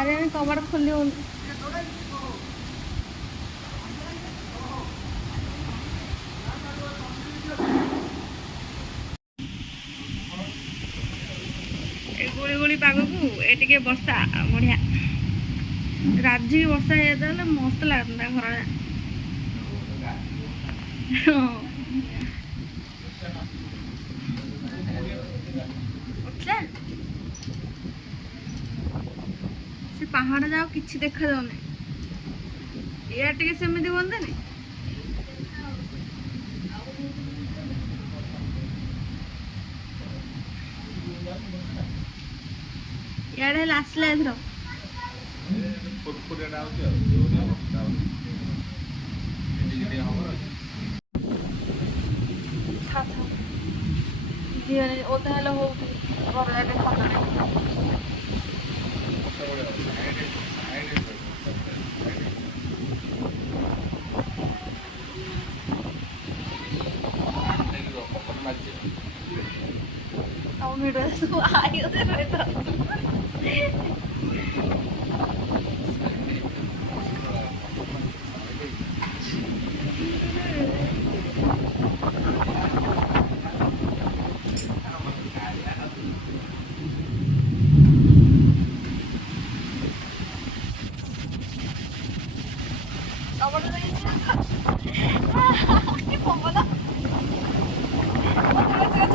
ବାହାରେ କବାଟ ଖୋଲି ହଉନି। ଏ ଗୁଳି ଗୁଳି ପାଗକୁ ଏ ଟିକେ ବର୍ଷା ବଢିଆ। ରାଜି ବର୍ଷା ହେଇଯାଇଥିଲା ମସ୍ତ ଲାଗନ୍ତା ଘର। ସେ ପାହାଡ଼ ଯାଉ କିଛି ଦେଖାଯାଉନି। ଇଆଡେ ଟିକେ ସେମିତି ହୁଅନ୍ତାନି। ଇଆଡେ ହେଲେ ଆସିଲା ଏଥର। ଓଦା ହେଲେ ହଉଥିବ ଘର ଯାକେ ଥଣ୍ଡା।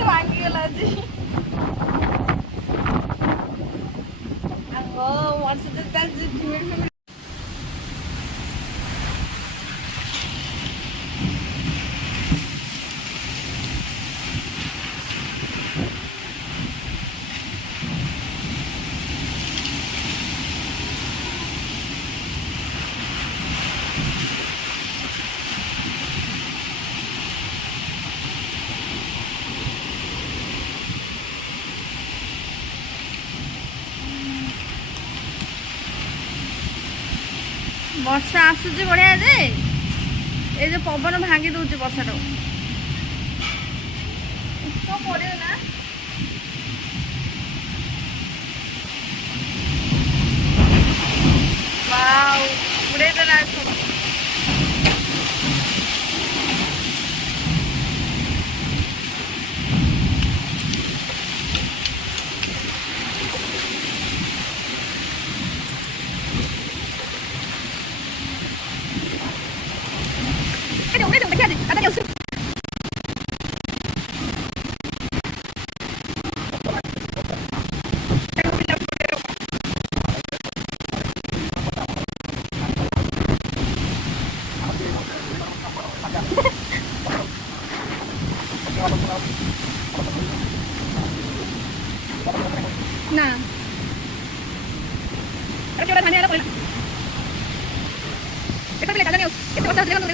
ଭାଙ୍ଗିଗଲା ଆଜି। ବର୍ଷା ଆସୁଛି ବଢିଆ ଯେ ଏ ଯେ ପବନ ଭାଙ୍ଗି ଦଉଛି ବର୍ଷାଟାକୁ। ପଡିବ ନା ଉଡେଇ ଦେଲା। ନା Pero que ahora mañana por esta le calla Dios. Este va a estar llegando.